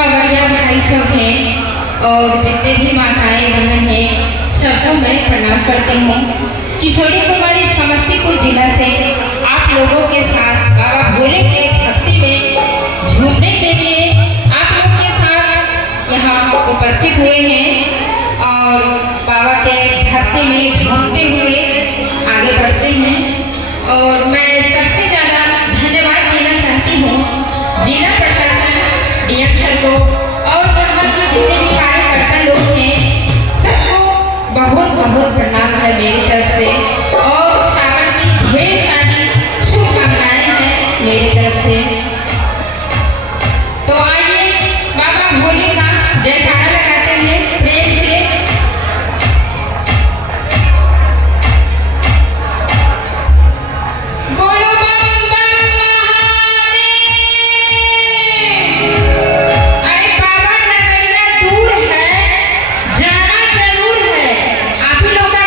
कांवड़िया भाई सब हैं और जितने भी माताएं बहन हैं सबको मैं प्रणाम करती हूँ। किशोरी कुमारी समस्तीपुर जिला से आप लोगों के साथ बाबा भोले के भक्ति में झूमने के लिए आप लोग के साथ यहाँ उपस्थित हुए हैं और बाबा के भक्ति में झूमते हुए आगे बढ़ते हैं। और मैं सबसे ज़्यादा धन्यवाद देना चाहती हूँ जिला प्रशासन डीएम सर को और यहाँ के जितने भी कार्यकर्ता लोग हैं सबको बहुत बहुत प्रणाम है मेरी तरफ से और सावन की ढेर सारी शुभकामनाएं हैं मेरी तरफ से। तो आइए बाबा भोले का जयकारा लगाते हैं प्रेम से। बोलो बम बम महादेव। अरे बाबा नगरिया दूर है, जाना जरूर है। आप ही लोग का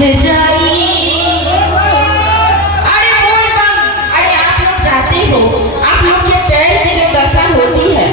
जाई। अरे बोल बम, अरे आप लोग जाते हो, आप लोग के पैर की जो दशा होती है